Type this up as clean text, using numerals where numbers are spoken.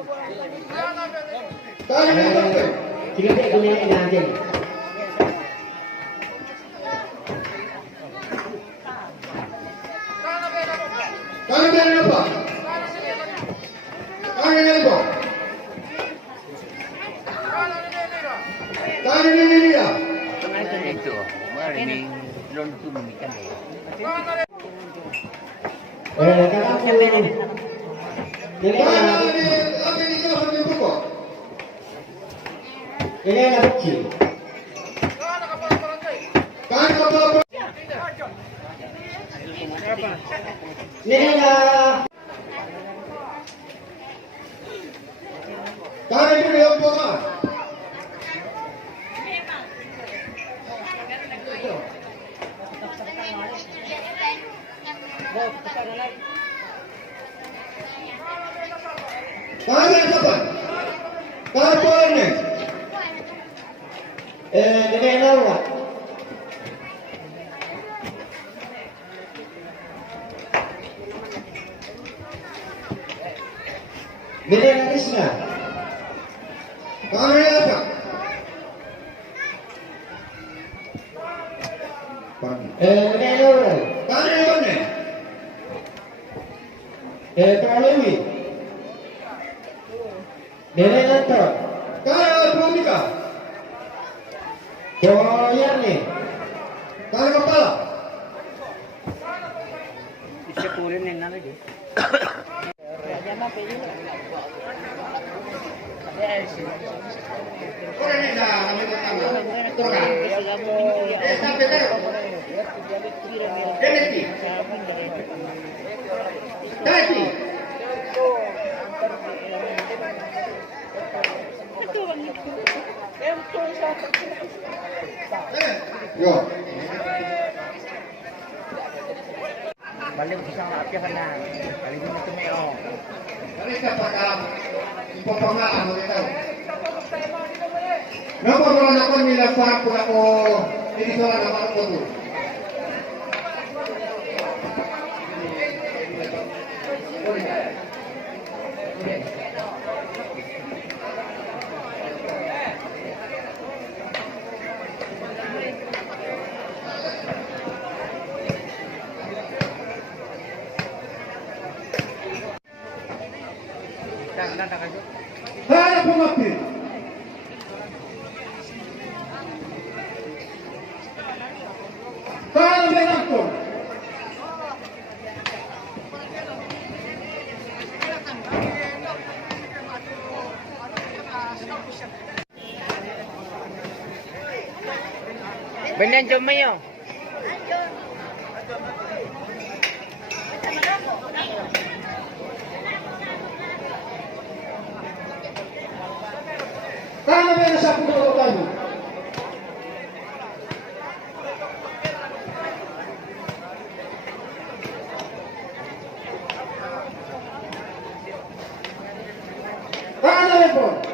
Sige, kunin natin. Kalian apa? Kalian apa? Kalian ini ya? Itu, malaming non tumikan eh. Kakak Kalian ini apa ini kau sampai buku? ini anak kecil. Kalian apa? Ini anak. Kalian ini apa? Kalian apa? Kalian ini? Ini Laura. Ini anak Krishna. Kalian apa? Ini Laura. Kalian mana? Pralewi. Ini Nanto. Kalian Pramika? Doyarni. Kalian kepala? Bisa kurin yang nana deh. Orang ini dah kami pertama. Turun. Sampai terus. Keneti. Keneti. Yo. Balik bisa api kana. Kali ini tumeo. Kali dapat dalam pemahaman kita. Napa kalau nak nilai parang pula ko ini soal nama ko tu. Saya pemati. Saya mengaku. Benan jumayo. Kano ba nasa puno tayo? Kano ba po?